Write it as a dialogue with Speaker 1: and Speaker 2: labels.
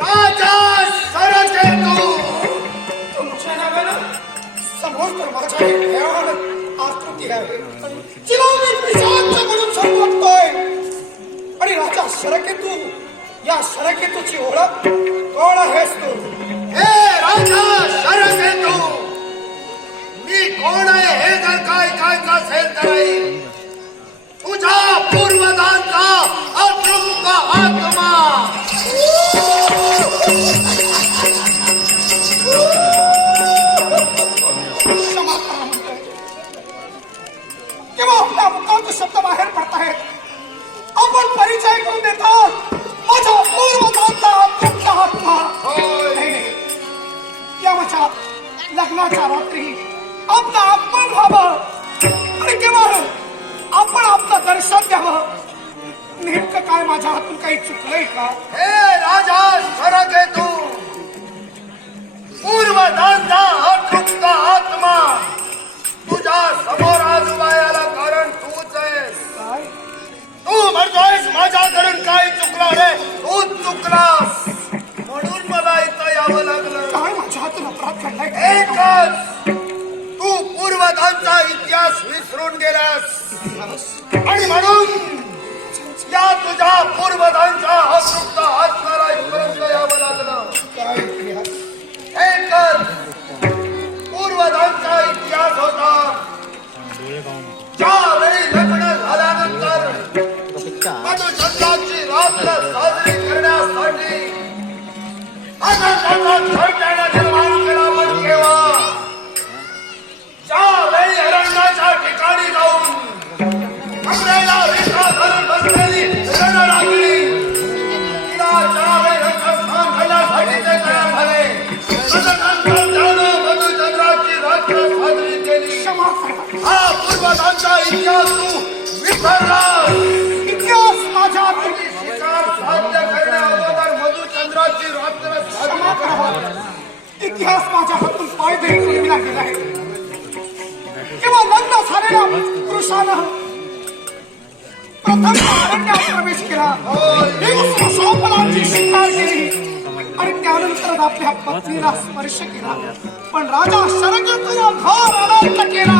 Speaker 1: राजा सरकेतू
Speaker 2: तुमच्या नावानं समोर तर माझ्या आकृती आहे. मी पिशाच म्हणून संबोधतोय आणि राजा शरकेतू या ओळख कोण आहेस तू?
Speaker 1: हे राजा सरकेतू! मी कोण आहे हे जर काय काय असेल तर तुझ्या पूर्वजांचा अतृप्त आत्मा
Speaker 2: लग्नाच्या रात्री आपलं अपमान व्हावं. आणि केव्हा आपण आपलं दर्शन द्यावं नेमकं काय माझ्या हातून काही चुकलंय का?
Speaker 1: हे राजा सरकेतू पूर्वजांचा अतृप्त आत्मा. तुझ्या समोर आजूबायाला कारण तूच आहेस.
Speaker 2: काय?
Speaker 1: तू म्हणतोयस माझ्याकडून काय चुकलं रे तू चुकलास. एकच! तू पूर्वजांचा इतिहास विसरून गेलास. आणि म्हणून या तुझ्या पूर्वजांच्या अतृप्त असणारा इथपर्यंत यावं लागलं. एकच! पूर्वजांचा इतिहास होता. ज्यावेळी लग्न झाल्यानंतर मधुचंद्राची रात्र साजरी करण्यासाठी आनंदाचा छळत्यानं निर्माण हा पूर्वजांचा इतिहास तू विसरलास
Speaker 2: इतिहास माझ्या
Speaker 1: शिकार साध्य मधुचंद्राची रात्र
Speaker 2: इतिहास माझ्या हातून पाय देऊन उडविला गेला आहे. किंवा लग्न झालेल्या पुरुषानं प्रथम अरण्यात प्रवेश केला. सोपलाची शिकार केली. आणि त्यानंतर आपल्या पत्नीला स्पर्श केला. पण राजा शरकेतून घोर अनर्थ केला.